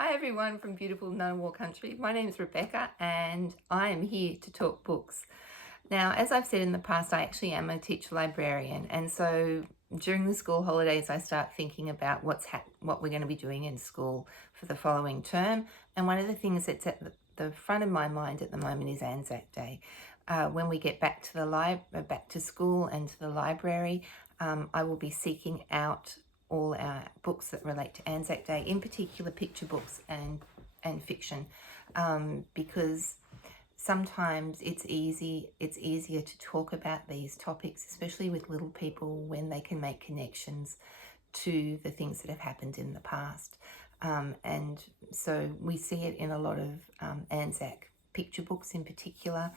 Hi everyone from beautiful Ngunnawal country. My name is Rebecca and I am here to talk books. Now, as I've said in the past, I actually am a teacher librarian, and so during the school holidays I start thinking about what we're going to be doing in school for the following term. And one of the things that's at the front of my mind at the moment is Anzac Day. When we get back to back to school and to the library, I will be seeking out all our books that relate to Anzac Day, in particular picture books and fiction, because sometimes it's easier to talk about these topics, especially with little people, when they can make connections to the things that have happened in the past. And so we see it in a lot of Anzac picture books in particular,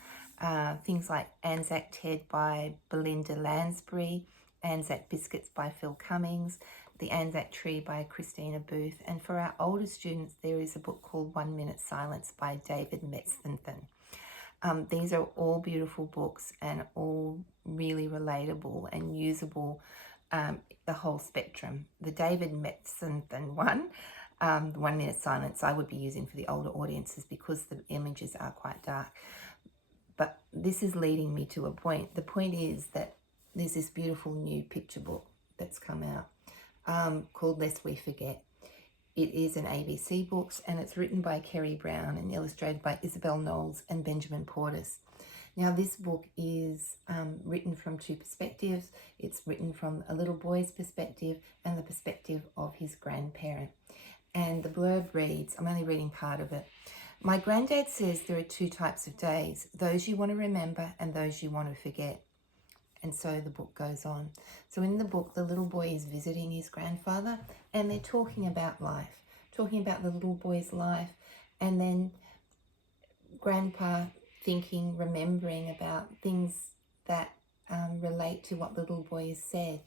things like Anzac Ted by Belinda Lansbury, Anzac Biscuits by Phil Cummings, The Anzac Tree by Christina Booth, and for our older students there is a book called 1 Minute Silence by David Metzenthen. These are all beautiful books and all really relatable and usable, the whole spectrum. The David Metzenthen one, 1 Minute Silence, I would be using for the older audiences because the images are quite dark. But this is leading me to a point. The point is that there's this beautiful new picture book that's come out called Lest We Forget. It is an ABC books and it's written by Kerry Brown and illustrated by Isobel Knowles and Benjamin Portas. Now this book is written from two perspectives. It's written from a little boy's perspective and the perspective of his grandparent. And the blurb reads, I'm only reading part of it. My granddad says there are two types of days, those you want to remember and those you want to forget. And so the book goes on. So in the book, the little boy is visiting his grandfather and they're talking about life, talking about the little boy's life, and then grandpa thinking, remembering about things that relate to what the little boy has said.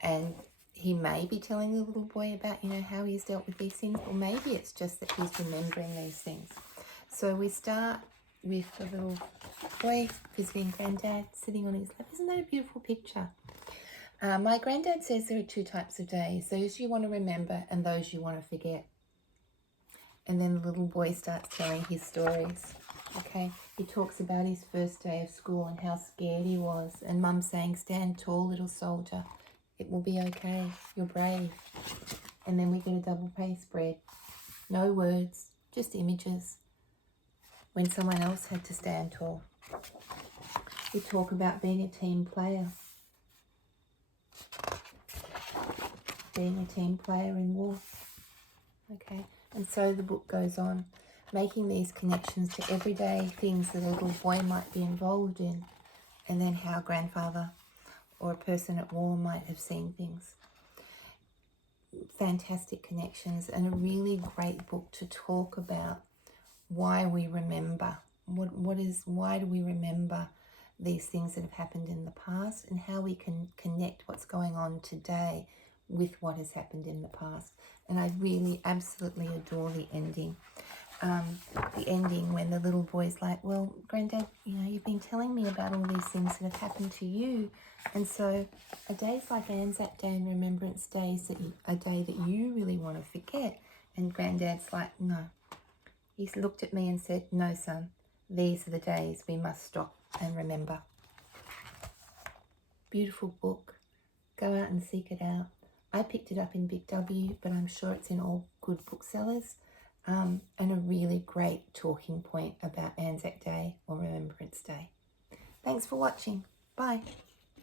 And he may be telling the little boy about, how he's dealt with these things, or maybe it's just that he's remembering these things. So we start with the little boy visiting granddad, sitting on his lap. Isn't that a beautiful picture? My granddad says there are two types of days, those you want to remember and those you want to forget. And then the little boy starts telling his stories. Okay, he talks about his first day of school and how scared he was, and Mum saying, stand tall, little soldier, it will be okay, you're brave. And then we get a double pay spread. No words, just images. When someone else had to stand tall. We talk about being a team player. Being a team player in war. Okay, and so the book goes on, making these connections to everyday things that a little boy might be involved in, and then how grandfather or a person at war might have seen things. Fantastic connections, and a really great book to talk about why we remember. Why do we remember these things that have happened in the past, and how we can connect what's going on today with what has happened in the past. And I really absolutely adore the ending. The ending when the little boy's like, well, Granddad, you've been telling me about all these things that have happened to you, and so a days like Anzac Day and Remembrance Day is a day that you really want to forget. And Granddad's like, no. He looked at me and said, no, son, these are the days we must stop and remember. Beautiful book. Go out and seek it out. I picked it up in Big W, but I'm sure it's in all good booksellers. And a really great talking point about Anzac Day or Remembrance Day. Thanks for watching. Bye.